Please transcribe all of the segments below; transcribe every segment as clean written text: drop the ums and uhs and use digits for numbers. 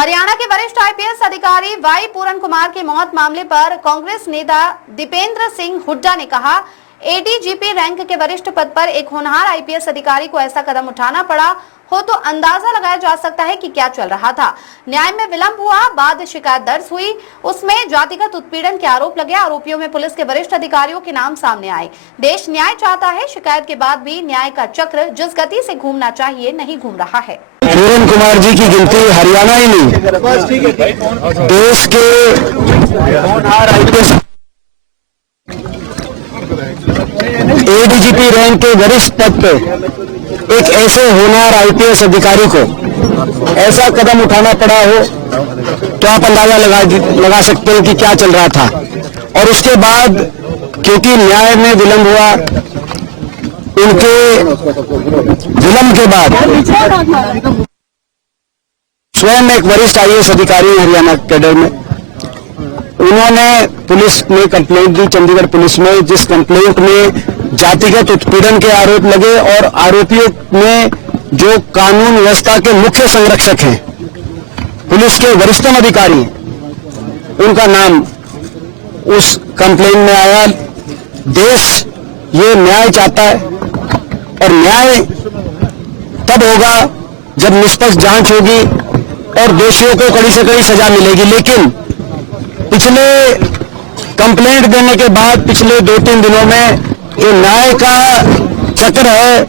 हरियाणा के वरिष्ठ आईपीएस अधिकारी वाई पूरन कुमार की मौत मामले पर कांग्रेस नेता दीपेंद्र सिंह हुड्डा ने कहा, एडीजीपी रैंक के वरिष्ठ पद पर एक होनहार आईपीएस अधिकारी को ऐसा कदम उठाना पड़ा हो तो अंदाजा लगाया जा सकता है कि क्या चल रहा था। न्याय में विलंब हुआ, बाद शिकायत दर्ज हुई, उसमें जातिगत उत्पीड़न के आरोप लगे। आरोपियों में पुलिस के वरिष्ठ अधिकारियों के नाम सामने आए। देश न्याय चाहता है, शिकायत के बाद भी न्याय का चक्र जिस गति से घूमना चाहिए नहीं घूम रहा है। पूरन कुमार जी की गिनती हरियाणा ही नहीं, देश के एडीजीपी रैंक के वरिष्ठ पद पे एक ऐसे होनहार आईपीएस अधिकारी को ऐसा कदम उठाना पड़ा हो तो आप अंदाजा लगा सकते हैं कि क्या चल रहा था। और उसके बाद क्योंकि न्याय में विलंब हुआ, उनके विलंब के बाद स्वयं एक वरिष्ठ आईएएस अधिकारी हरियाणा कैडर में, उन्होंने पुलिस में कंप्लेंट दी, चंडीगढ़ पुलिस में, जिस कंप्लेंट में जातिगत उत्पीड़न के आरोप लगे और आरोपियों में जो कानून व्यवस्था के मुख्य संरक्षक हैं, पुलिस के वरिष्ठतम अधिकारी, उनका नाम उस कंप्लेंट में आया। देश ये न्याय चाहता है और न्याय तब होगा जब निष्पक्ष जांच होगी और दोषियों को कड़ी से कड़ी सजा मिलेगी। लेकिन पिछले कंप्लेंट देने के बाद पिछले 2-3 दिनों में ये न्याय का चक्र है,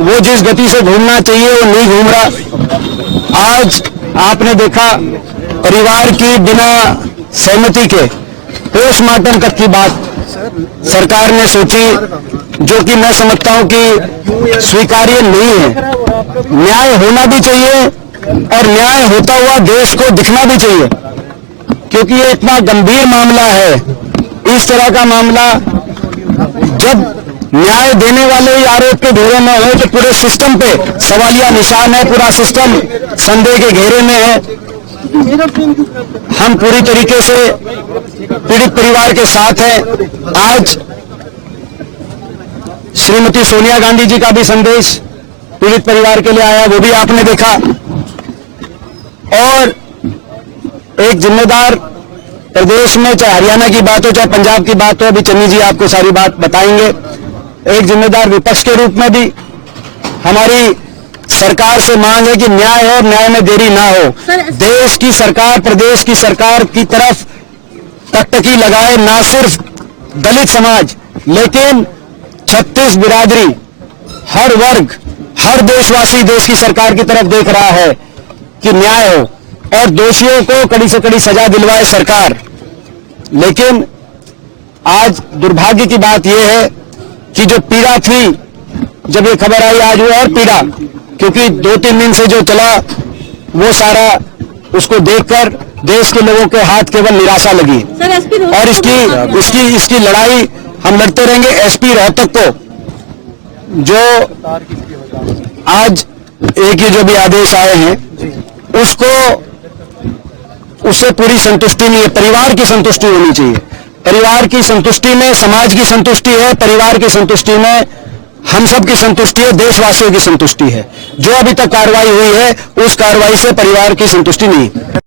वो जिस गति से घूमना चाहिए वो नहीं घूम रहा। आज आपने देखा परिवार की बिना सहमति के पोस्टमार्टम तक की बात सरकार ने सोची, जो कि मैं समझता हूं कि स्वीकार्य नहीं है। न्याय होना भी चाहिए और न्याय होता हुआ देश को दिखना भी चाहिए, क्योंकि ये इतना गंभीर मामला है। इस तरह का मामला जब न्याय देने वाले ही आरोप के घेरे में हो तो पूरे सिस्टम पे सवालिया निशान है, पूरा सिस्टम संदेह के घेरे में है। हम पूरी तरीके से पीड़ित परिवार के साथ हैं। आज श्रीमती सोनिया गांधी जी का भी संदेश पीड़ित परिवार के लिए आया, वो भी आपने देखा। और एक जिम्मेदार प्रदेश में, चाहे हरियाणा की बात हो चाहे पंजाब की बात हो, अभी चन्नी जी आपको सारी बात बताएंगे, एक जिम्मेदार विपक्ष के रूप में भी हमारी सरकार से मांग है कि न्याय हो, न्याय में देरी ना हो। देश की सरकार, प्रदेश की सरकार की तरफ टकटकी लगाए, ना सिर्फ दलित समाज लेकिन 36 बिरादरी, हर वर्ग, हर देशवासी देश की सरकार की तरफ देख रहा है कि न्याय हो और दोषियों को कड़ी से कड़ी सजा दिलवाए सरकार। लेकिन आज दुर्भाग्य की बात यह है कि जो पीड़ा थी जब ये खबर आई, आज वो और पीड़ा, क्योंकि 2-3 दिन से जो चला वो सारा उसको देखकर देश के लोगों के हाथ केवल निराशा लगी। और इसकी लड़ाई हम लड़ते रहेंगे। एसपी रोहतक को जो आज एक ही जो भी आदेश आए हैं उससे पूरी संतुष्टि नहीं है। परिवार की संतुष्टि होनी चाहिए। परिवार की संतुष्टि में समाज की संतुष्टि है, परिवार की संतुष्टि में हम सब की संतुष्टि है, देशवासियों की संतुष्टि है। जो अभी तक कार्रवाई हुई है उस कार्रवाई से परिवार की संतुष्टि नहीं।